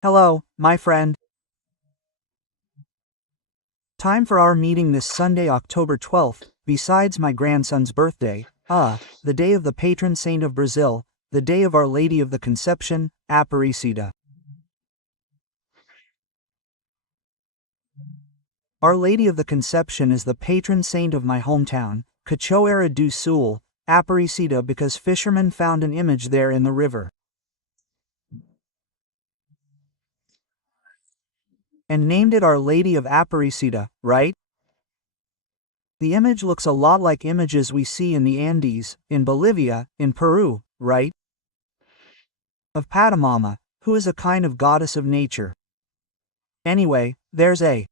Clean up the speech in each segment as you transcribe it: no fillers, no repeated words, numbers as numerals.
Hello, my friend. Time for our meeting this Sunday, October 12th, besides my grandson's birthday, the day of the patron saint of Brazil, the day of Our Lady of the Conception, Aparecida. Our Lady of the Conception is the patron saint of my hometown, Cachoeira do Sul, Aparecida, because fishermen found an image there in the river and named it Our Lady of Aparecida, right? The image looks a lot like images we see in the Andes, in Bolivia, in Peru, right? Of Pachamama, who is a kind of goddess of nature. Anyway, there's a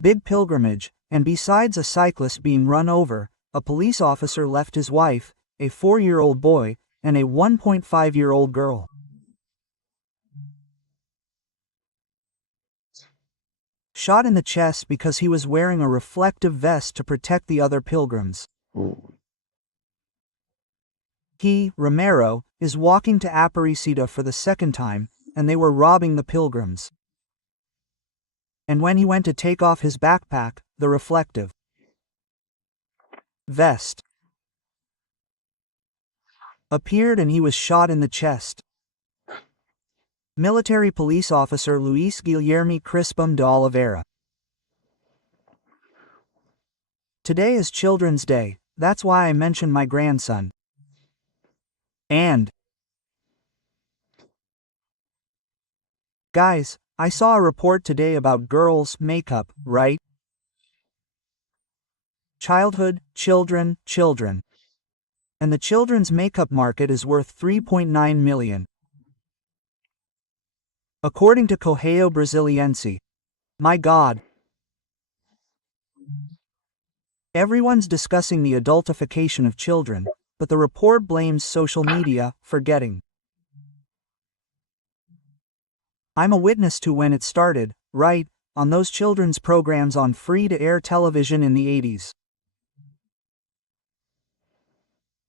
big pilgrimage, and besides a cyclist being run over, a police officer left his wife, a 4-year-old boy, and a 1.5-year-old girl shot in the chest because he was wearing a reflective vest to protect the other pilgrims. He, Romero, is walking to Aparecida for the second time, and they were robbing the pilgrims. And when he went to take off his backpack, the reflective vest appeared and he was shot in the chest. Military police officer Luis Guilherme Crispum de Oliveira. Today is Children's Day, that's why I mentioned my grandson. And guys, I saw a report today about girls' makeup, right? Childhood, children. And the children's makeup market is worth $3.9 million. According to Correio Brasiliense. My God. Everyone's discussing the adultification of children, but the report blames social media, forgetting. I'm a witness to when it started, right, on those children's programs on free-to-air television in the 80s.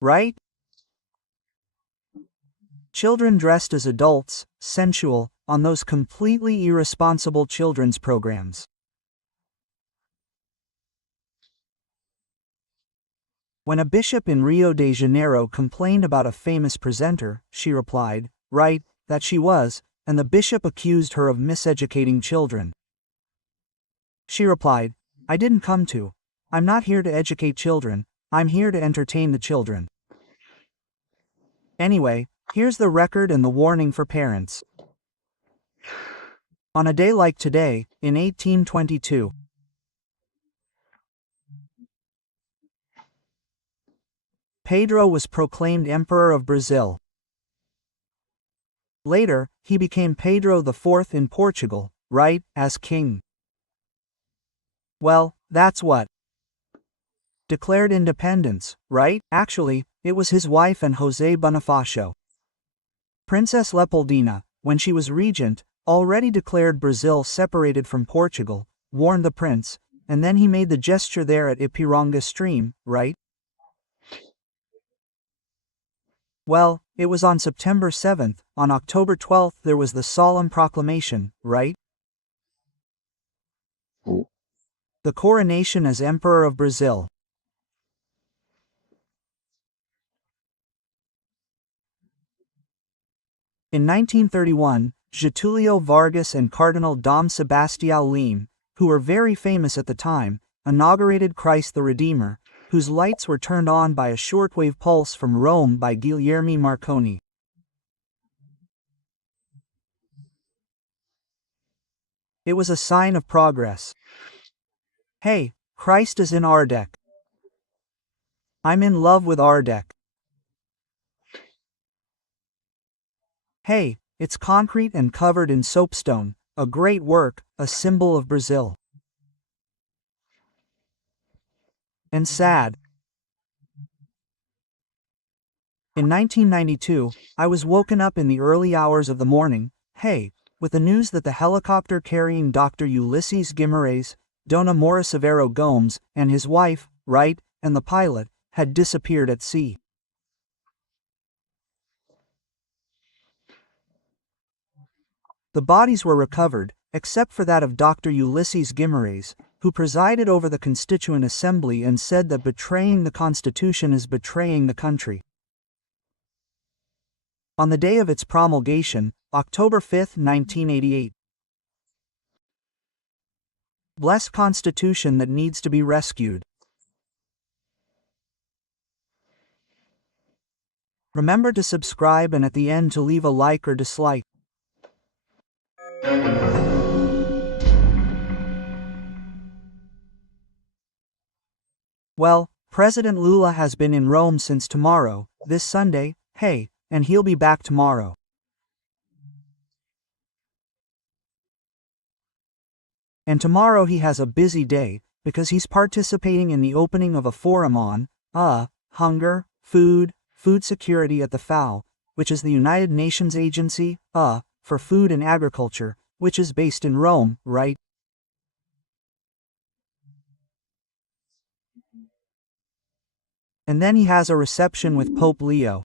Right? Children dressed as adults, sensual, on those completely irresponsible children's programs. When a bishop in Rio de Janeiro complained about a famous presenter, she replied, right, that she was, and the bishop accused her of miseducating children. She replied, I didn't come to. I'm not here to educate children, I'm here to entertain the children. Anyway, here's the record and the warning for parents. On a day like today, in 1822, Pedro was proclaimed Emperor of Brazil. Later, he became Pedro IV in Portugal, right, as king. Well, that's what declared independence, right? Actually, it was his wife and José Bonifacio. Princess Leopoldina, when she was regent, already declared Brazil separated from Portugal, warned the prince, and then he made the gesture there at Ipiranga stream, right? Well, it was on September 7th, on October 12th there was the solemn proclamation, right? The coronation as Emperor of Brazil. In 1931, Getúlio Vargas and Cardinal Dom Sebastião Leme, who were very famous at the time, inaugurated Christ the Redeemer, whose lights were turned on by a shortwave pulse from Rome by Guilherme Marconi. It was a sign of progress. Hey, Christ is in Ardec. I'm in love with Ardec. Hey, it's concrete and covered in soapstone, a great work, a symbol of Brazil. And sad. In 1992, I was woken up in the early hours of the morning, with the news that the helicopter carrying Dr. Ulysses Guimarães, Dona Mora Severo Gomes, and his wife, right, and the pilot, had disappeared at sea. The bodies were recovered, except for that of Dr. Ulysses Guimaraes, who presided over the Constituent Assembly and said that betraying the Constitution is betraying the country. On the day of its promulgation, October 5, 1988. Blessed Constitution that needs to be rescued. Remember to subscribe and at the end to leave a like or dislike. Well, President Lula has been in Rome since tomorrow, this Sunday, hey, and he'll be back tomorrow. And tomorrow he has a busy day, because he's participating in the opening of a forum on, hunger, food security at the FAO, which is the United Nations Agency, for Food and Agriculture, which is based in Rome, right? And then he has a reception with Pope Leo.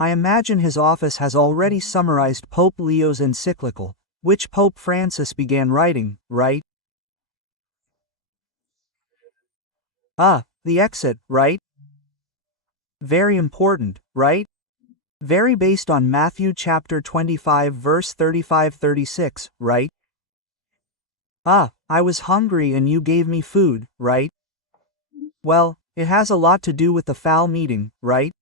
I imagine his office has already summarized Pope Leo's encyclical, which Pope Francis began writing, right? The exit, right? Very important, right? Very based on Matthew chapter 25 verse 35-36, right? I was hungry and you gave me food, right? Well, it has a lot to do with the FAO meeting, right?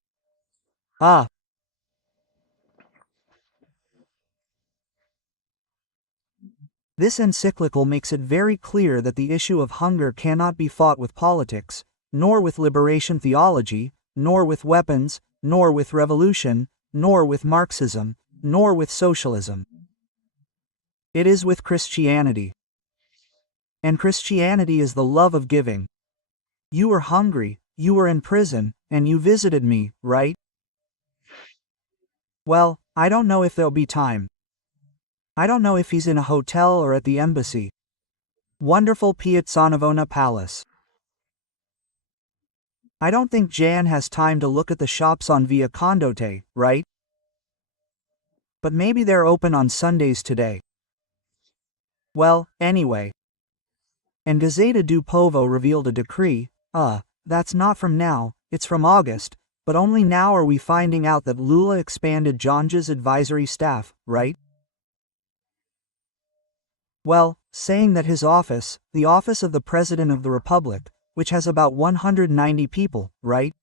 This encyclical makes it very clear that the issue of hunger cannot be fought with politics, nor with liberation theology, nor with weapons, nor with revolution, nor with Marxism, nor with socialism. It is with Christianity. And Christianity is the love of giving. You were hungry, you were in prison, and you visited me, right? Well, I don't know if there'll be time. I don't know if he's in a hotel or at the embassy. Wonderful Piazzanavona Palace. I don't think Jan has time to look at the shops on Via Condotte, right? But maybe they're open on Sundays today. Well, anyway. And Gazzetta do Povo revealed a decree, that's not from now, it's from August, but only now are we finding out that Lula expanded Janja's advisory staff, right? Well, saying that his office, the office of the President of the Republic, which has about 190 people, right?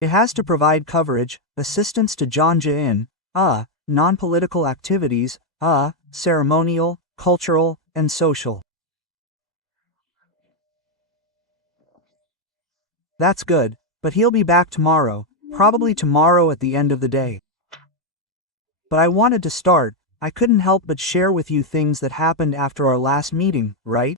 It has to provide coverage, assistance to Janja in, non-political activities, ceremonial, cultural, and social. That's good, but he'll be back tomorrow, probably tomorrow at the end of the day. But I wanted to start, I couldn't help but share with you things that happened after our last meeting, right?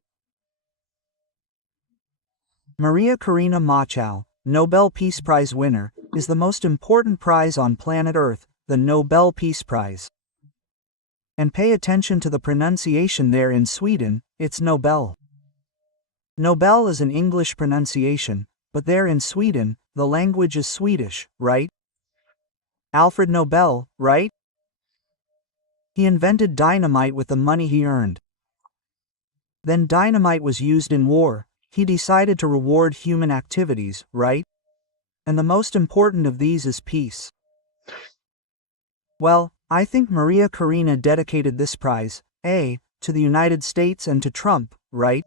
Maria Corina Machado, Nobel Peace Prize winner, is the most important prize on planet Earth, the Nobel Peace Prize. And pay attention to the pronunciation there in Sweden, it's Nobel. Nobel is an English pronunciation, but there in Sweden, the language is Swedish, right? Alfred Nobel, right? He invented dynamite with the money he earned. Then dynamite was used in war, he decided to reward human activities, right? And the most important of these is peace. Well, I think Maria Corina dedicated this prize, to the United States and to Trump, right?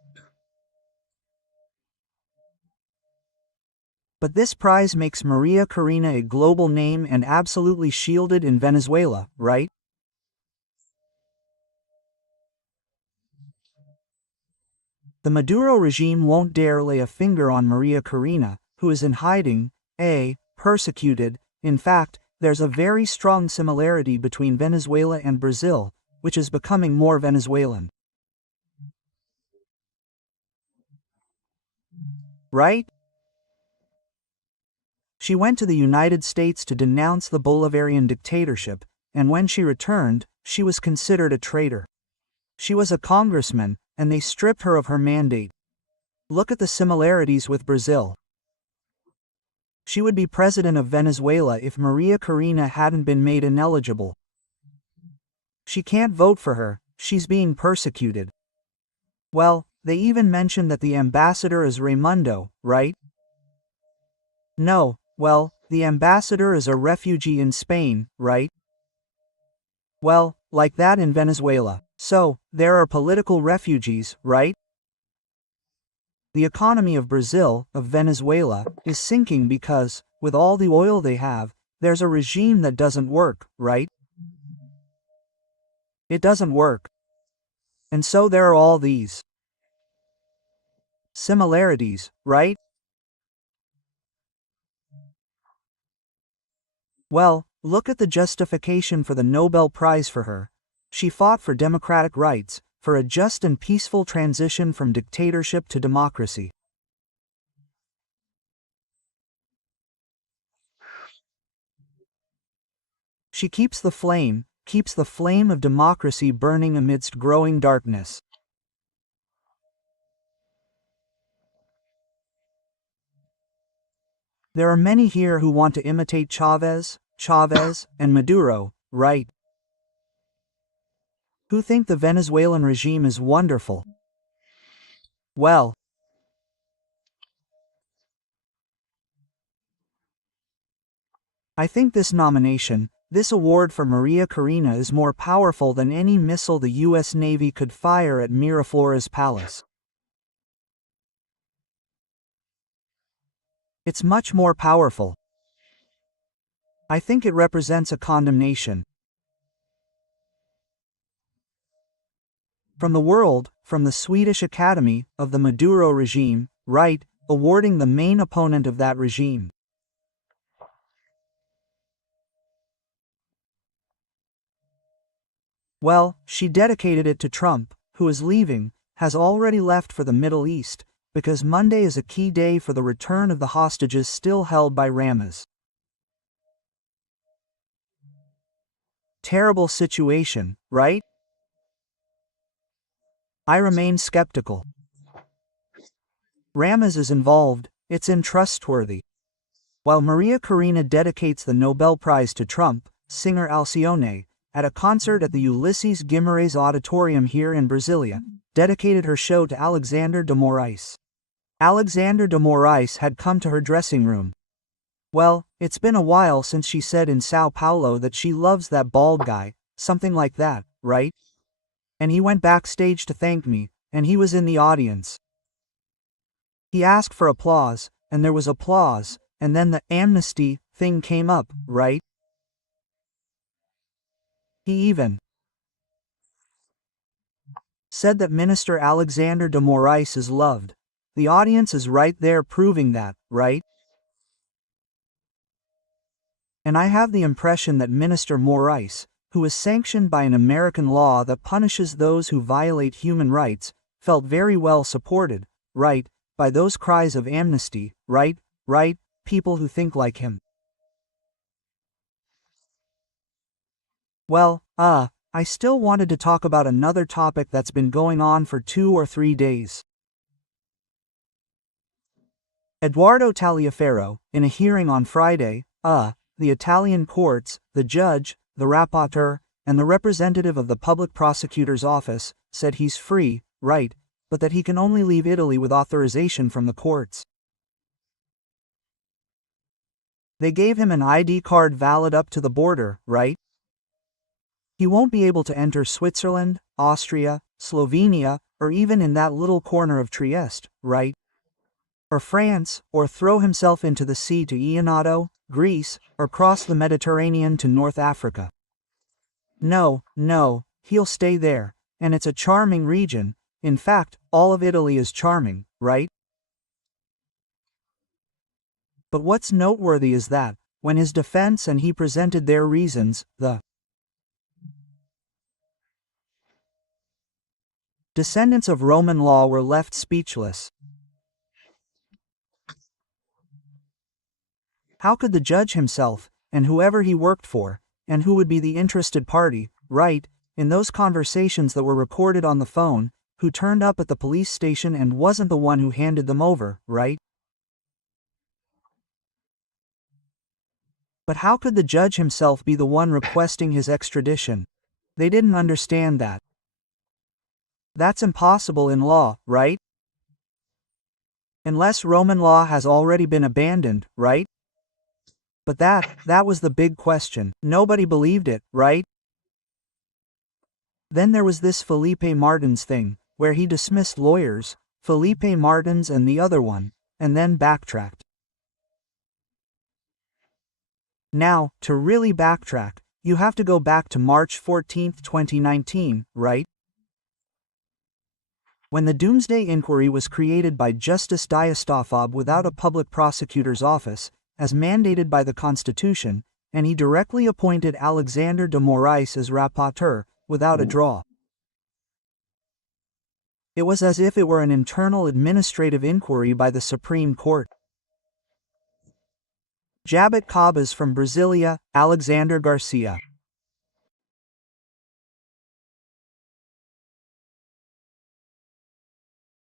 But this prize makes Maria Corina a global name and absolutely shielded in Venezuela, right? The Maduro regime won't dare lay a finger on Maria Corina, who is in hiding, persecuted. In fact, there's a very strong similarity between Venezuela and Brazil, which is becoming more Venezuelan. Right? She went to the United States to denounce the Bolivarian dictatorship, and when she returned, she was considered a traitor. She was a congressman, and they stripped her of her mandate. Look at the similarities with Brazil. She would be president of Venezuela if Maria Corina hadn't been made ineligible. She can't vote for her, she's being persecuted. Well, they even mentioned that the ambassador is Raimundo, right? No, well, the ambassador is a refugee in Spain, right? Well, like that in Venezuela. So, there are political refugees, right? The economy of Brazil, of Venezuela, is sinking because, with all the oil they have, there's a regime that doesn't work, right? It doesn't work. And so there are all these similarities, right? Well, look at the justification for the Nobel Prize for her. She fought for democratic rights, for a just and peaceful transition from dictatorship to democracy. She keeps the flame of democracy burning amidst growing darkness. There are many here who want to imitate Chavez, and Maduro, right? Who think the Venezuelan regime is wonderful. Well, I think this nomination, this award for Maria Corina is more powerful than any missile the U.S. Navy could fire at Miraflores Palace. It's much more powerful. I think it represents a condemnation. From the world, from the Swedish Academy, of the Maduro regime, right, awarding the main opponent of that regime. Well, she dedicated it to Trump, who is leaving, has already left for the Middle East, because Monday is a key day for the return of the hostages still held by Hamas. Terrible situation, right? I remain skeptical. Hamas is involved, it's untrustworthy. While Maria Corina dedicates the Nobel Prize to Trump, singer Alcione, at a concert at the Ulysses Guimarães Auditorium here in Brasília, dedicated her show to Alexandre de Moraes. Alexandre de Moraes had come to her dressing room. Well, it's been a while since she said in Sao Paulo that she loves that bald guy, something like that, right? And he went backstage to thank me, and he was in the audience. He asked for applause, and there was applause, and then the amnesty thing came up, right? He even said that Minister Alexandre de Moraes is loved. The audience is right there proving that, right? And I have the impression that Minister Moraes, who is sanctioned by an American law that punishes those who violate human rights, felt very well supported, right, by those cries of amnesty, right, people who think like him. Well, I still wanted to talk about another topic that's been going on for 2 or 3 days. Eduardo Taliaferro, in a hearing on Friday, the Italian courts, the judge, the rapporteur, and the representative of the public prosecutor's office, said he's free, right, but that he can only leave Italy with authorization from the courts. They gave him an ID card valid up to the border, right? He won't be able to enter Switzerland, Austria, Slovenia, or even in that little corner of Trieste, right? Or France, or throw himself into the sea to Ioannito, Greece, or cross the Mediterranean to North Africa. No, he'll stay there, and it's a charming region. In fact, all of Italy is charming, right? But what's noteworthy is that, when his defense and he presented their reasons, the descendants of Roman law were left speechless. How could the judge himself, and whoever he worked for, and who would be the interested party, right, in those conversations that were recorded on the phone, who turned up at the police station and wasn't the one who handed them over, right? But how could the judge himself be the one requesting his extradition? They didn't understand that. That's impossible in law, right? Unless Roman law has already been abandoned, right? But that was the big question. Nobody believed it, right? Then there was this Felipe Martins thing, where he dismissed lawyers, Felipe Martins and the other one, and then backtracked. Now, to really backtrack, you have to go back to March 14, 2019, right? When the Doomsday Inquiry was created by Justice Diastafov without a public prosecutor's office, as mandated by the Constitution, and he directly appointed Alexandre de Moraes as rapporteur, without a draw. It was as if it were an internal administrative inquiry by the Supreme Court. Jabat Cabas from Brasília, Alexandre Garcia.